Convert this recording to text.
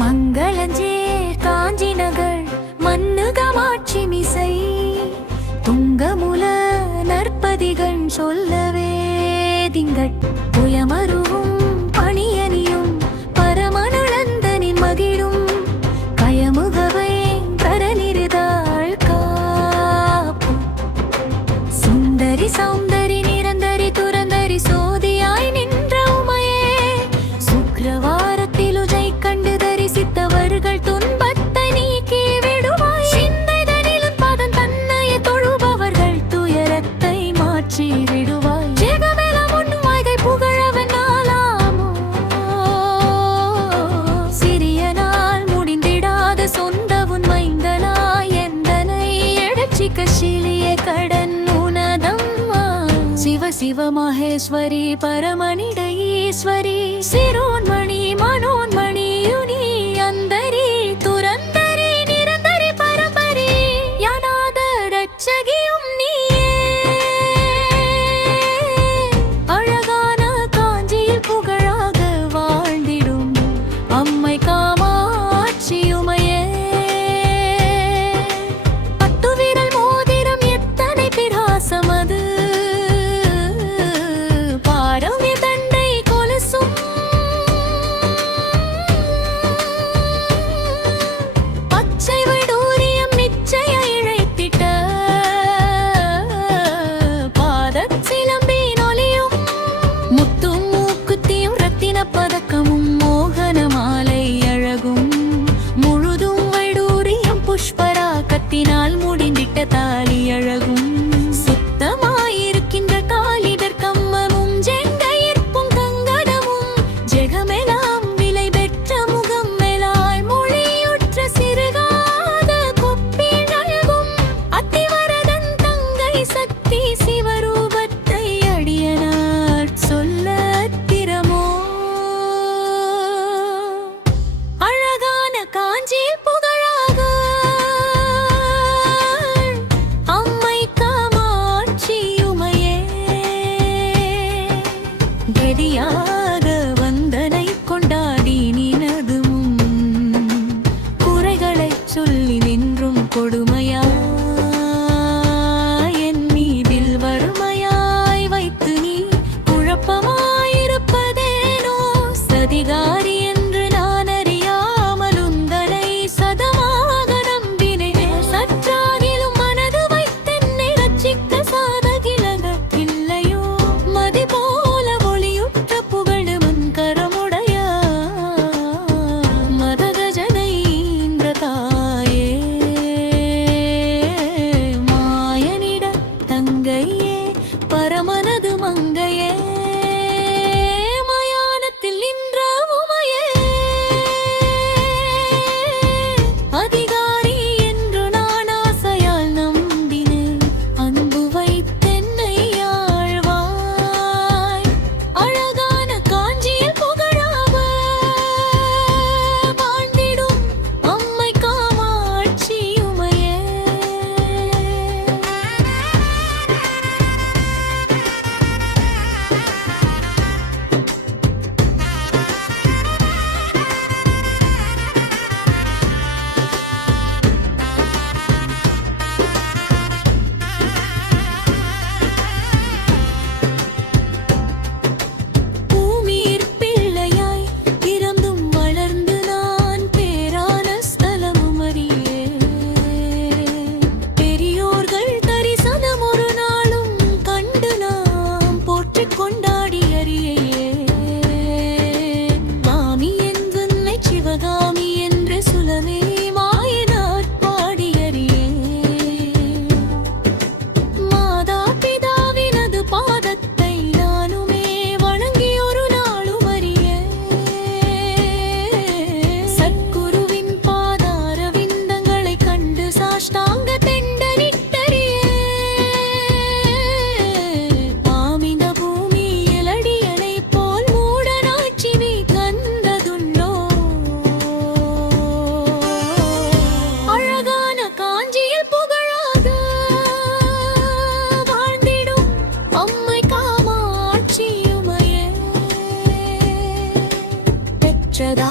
மங்களஞ்சே காஞ்சி நகர் மன்னுகமாட்சி மிசை துங்கமுல நற்பதிகள் சொல்லவே திங்கள் புயமருவும் பணியனியும் பரமனளந்தனின் மகிழும் கயமுகவை கரநிருதாள் காப்பு சுந்தரி சௌந்தரி நிரந்தரி துரந்தரி சோதியாய் நின்ற உமையே சுக்கிரவாரத்தில் உஜை கண்டு தரிசித்தவர்கள் துன்பத்தை நீக்கி விடுவாய் சிந்தைதனிலும் பதன் தன்னையே தொழுபவர்கள் துயரத்தை மாற்றி விடுவாய் ஜெகமெல்லாம் உண்ணும் வாய்கை புகழவன் நாளாமோ சிறிய நாள் முடிந்திடாத சொந்த உன் மைந்தனாய் எந்தனை எழுச்சிக்க சிலிய கடன் உனதம்மா சிவ சிவ மகேஸ்வரி பரமனிட ஈஸ்வரி சிரோன்மணி மனோன்மணி யுனி அந்தரி துரந்தரி நிரந்தரி பரம்பரி யானாத ரட்சகியும் நீயே அழகான காஞ்சியில் புகழாக வாழ்ந்திடும் அம்மை காமாட்சியுமையே பத்து விரல் மோதிரம் எத்தனை பிரகாசமது பாரவ்ய தண்டை கொலுசும் பச்சை வைடூரியம் நிச்சய இழைத்திட்ட பாதச் சிலம்பின் ஒலியும் முத்தும் மூக்குத்தியும் ரத்தின பதக்கமும் மோகன மாலை அழகும் முழுதும் வைடூரியம் புஷ்பராகத்தினால் முடிந்திட்ட தாலி அழகும் சுத்தமாயிருக்கின்ற காலிடர் கம்மமும் ஜெங்கையிற்பும் கங்கணமும் ஜெகமெல்லாம் விலை பெற்ற முகம் மேலாய் மொழியுற்ற சிறுகாத கொப்பின் அழகும் அத்திவரதன் தங்கை சக்தி சிவரூபத்தை அடியனார் சொல்ல திறமோ அழகான காஞ்சி புகழாக அம்மை காமாட்சியுமையே கெதியாக வந்தனை கொண்டாடி நினது முன் குறைகளைச் சொல்லி நின்றும் கொடுமையா என் மீதில் வறுமையாய் வைத்து நீ குழப்பமாயிருப்பதேனோ சதிகாரி என்று நான் அறியாமல் உந்தனை சதமாக நம்பினேன் சற்றாகிலும் மனது வைத்தென்னை ரட்சிக்க சாதகிலக இல்லையோ மதி போல ஒளியுற்ற புகழு மன்கரமுடைய மதகஜனை இன்ற தாயே மாயனிட தங்கையே பரமனது மங்கையே மயானத்தில் நின்ற உமையே அதிகாரி என்று நான் ஆசையால் நம்பினேன் அன்பு வைத்தென்னை ஆழ்வாய் அழகான காஞ்சியில் புகழாக வாழ்ந்திடும் அம்மை காமாட்சியுமையே பூமியிற் பிள்ளையாய் பிறந்தும் வளர்ந்து நான் பேரான ஸ்தலமும் அறியேன் பெரியோர்கள் தரிசனம் ஒரு நாளும் கண்டு நாம் போற்றிக் கொண்டாடி அறியேன் மாமி என்றுன்னை சிவகாமி என்று சுலமே மாயனார் பாடி அறியேன் மாதா பிதாவினது பாதத்தை நானுமே வணங்கி ஒரு நாளும் அறியேன் சத்குருவின் பாதார விந்தங்களை கண்டு சாஷ்டாங்க தெண்டனிட்டறியேன் பாமின பூமியில் அடியனை போல் மூடனாட்சி நீ தந்ததுண்டோ அழகான காஞ்சியில் புகழாக வாழ்ந்திடும் அம்மை காமாட்சியுமையே பெற்றதா